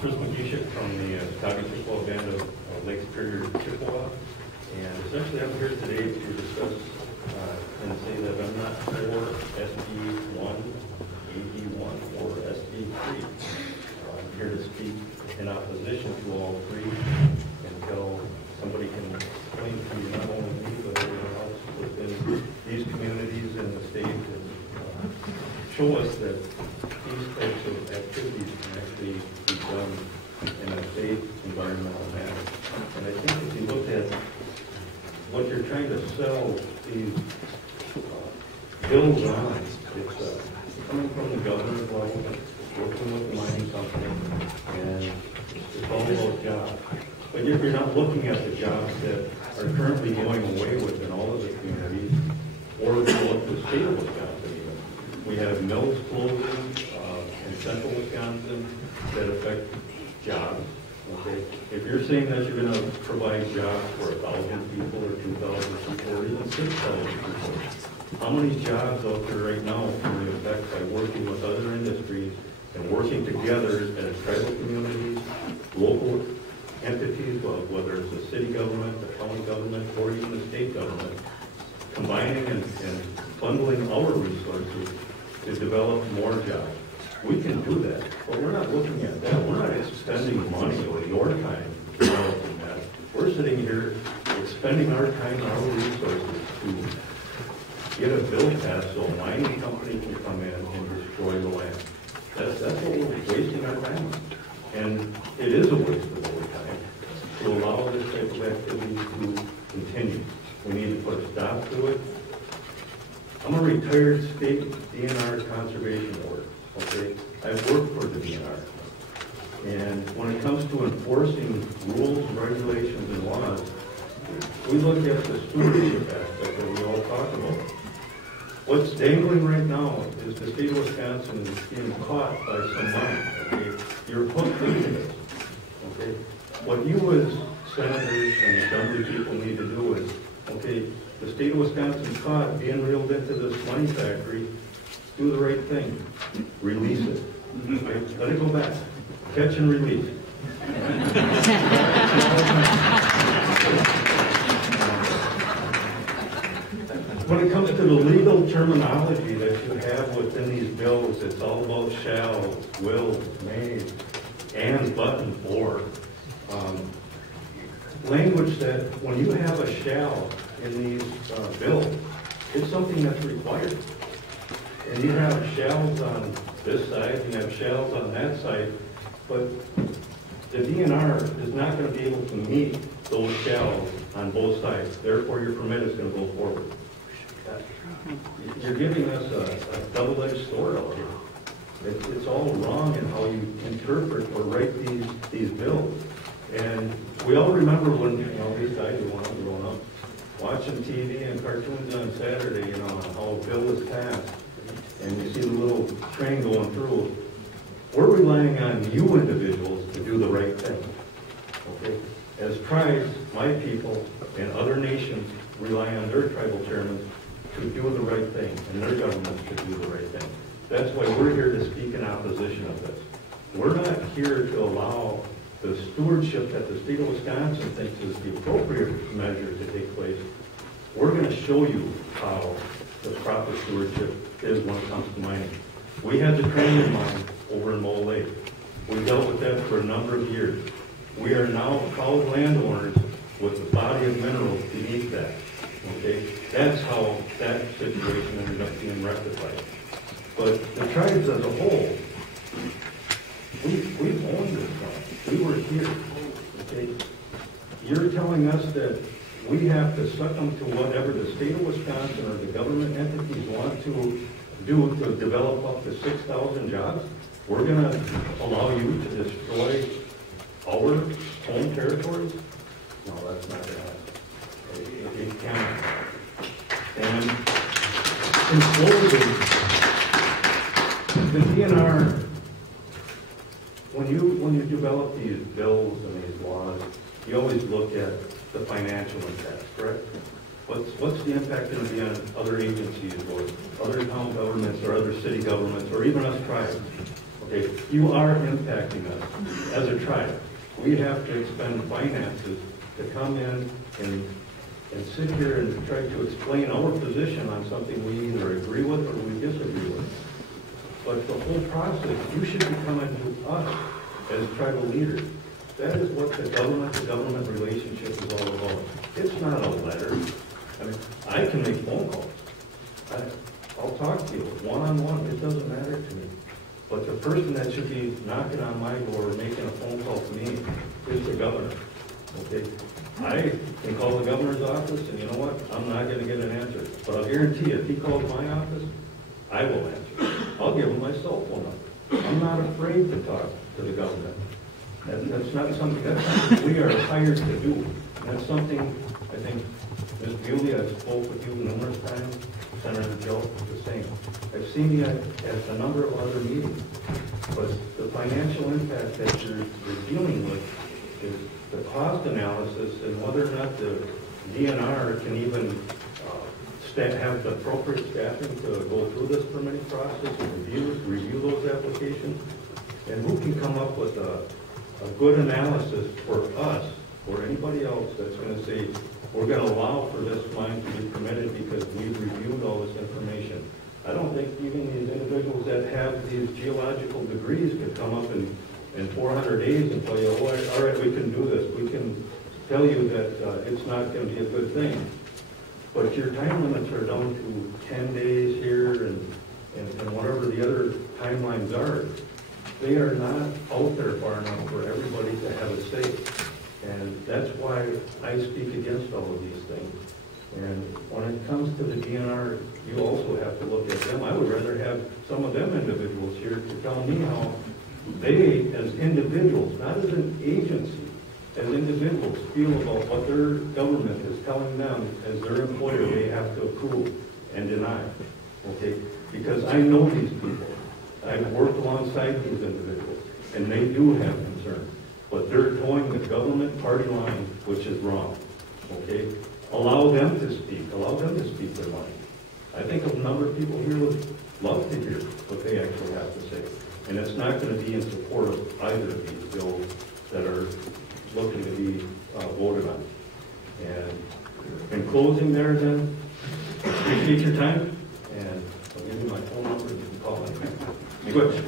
Chris McGeshick from the Sokoagan of Lake Superior, Chippewa. And essentially I'm here today to discuss and say that I'm not for SB1, AB1, or SB3. I'm here to speak in opposition to all three until somebody can explain to you, not only me, but everyone else within these communities and the state, and show us that these types of activities can actually be done in a safe environmental manner. And I think if you look at what you're trying to sell these bills on, it's coming from the governor's level, working with the mining company, and it's all about jobs. But if you're not looking at the jobs that are currently going away within all of the communities, or look at the state of Wisconsin even. We have mills closing in central Wisconsin that affect jobs. Okay? If you're saying that you're going to provide jobs for 1,000 people or 2,000 people or even 6,000 people, how many jobs out there right now can we affect by working with other industries and working together as tribal communities, local entities, whether it's the city government, the county government, or even the state government, combining and bundling our resources to develop more jobs? We can do that, but we're not looking at that. We're not expending money or your time developing that. We're sitting here expending our time and our resources to get a bill passed so a mining company can come in and destroy the land. That's what we're wasting our time on. And it is a waste of our time to allow this type of activity to continue. We need to put a stop to it. I'm a retired state DNR conservation board. Okay, I've worked for the DNR. And when it comes to enforcing rules, regulations, and laws, we look at the stewardship aspect that we all talk about. What's dangling right now is the state of Wisconsin is being caught by some money. Okay? You're hooked into this. Okay? What you as senators and assembly people need to do is, okay, the state of Wisconsin caught being reeled into this money factory. Do the right thing. Release it. Okay? Let it go back. Catch and release. When it comes to the legal terminology that you have within these bills, it's all about shall, will, may, and, but, and for. Language that when you have a shall in these bills, it's something that's required. And you have shells on this side, you have shells on that side, but the DNR is not going to be able to meet those shells on both sides. Therefore, your permit is going to go forward. You're giving us a double-edged sword out here. It's all wrong in how you interpret or write these bills. And we all remember when, at least I do when I was growing up, watching TV and cartoons on Saturday, how a bill was passed. And you see the little train going through. We're relying on you individuals to do the right thing. Okay? As tribes, my people, and other nations rely on their tribal chairmen to do the right thing, and their governments to do the right thing. That's why we're here to speak in opposition of this. We're not here to allow the stewardship that the state of Wisconsin thinks is the appropriate measure to take place. We're going to show you how the proper stewardship is when it comes to mining. We had the Cranium mine over in Mole Lake. We dealt with that for a number of years. We are now proud landowners with the body of minerals beneath that. Okay, that's how that situation ended up being rectified. But the tribes as a whole, we've owned this land. We were here. Okay, you're telling us that we have to succumb to whatever the state of Wisconsin or the government entities want to do to develop up to 6,000 jobs? We're going to allow you to destroy our home territories? No, that's not going to happen. It can't. And in closing, the DNR, when you develop these bills and these laws, you always look at the financial impact, correct? What's the impact going to be on other agencies or other town governments or other city governments or even us tribes? Okay, you are impacting us as a tribe. We have to expend finances to come in and sit here and try to explain our position on something we either agree with or we disagree with. But the whole process, you should be coming to us as tribal leaders. That is what the government relationship is all about. It's not a letter. I mean, I can make phone calls. I'll talk to you one-on-one. It doesn't matter to me. But the person that should be knocking on my door making a phone call to me is the governor. Okay? I can call the governor's office, and you know what? I'm not going to get an answer. But I'll guarantee you, if he calls my office, I will answer. I'll give him my cell phone number. I'm not afraid to talk to the government. That's not something we are hired to do. And that's something I think, Ms. Bewley, I've spoke with you numerous times. Senator Joe, the same. I've seen you at a number of other meetings. But the financial impact that you're dealing with is the cost analysis and whether or not the DNR can even have the appropriate staffing to go through this permitting process and review those applications, and who can come up with a good analysis for us or anybody else that's going to say, we're going to allow for this mine to be permitted because we've reviewed all this information. I don't think even these individuals that have these geological degrees could come up in 400 days and tell you, oh, all right, we can do this. We can tell you that it's not going to be a good thing. But your time limits are down to 10 days here and whatever the other timelines are. They are not out there far enough for everybody to have a say. And that's why I speak against all of these things. And when it comes to the DNR, you also have to look at them. I would rather have some of them individuals here to tell me how they, as individuals, not as an agency, as individuals, feel about what their government is telling them as their employer they have to approve and deny. Okay? Because I know these people. I've worked alongside these individuals, and they do have concerns. But they're towing the government party line, which is wrong. Okay? Allow them to speak. Allow them to speak their mind. I think a number of people here would love to hear what they actually have to say. And it's not going to be in support of either of these bills that are looking to be voted on. And in closing there then, appreciate your time, and I'll give you my phone number and you can call me. Good.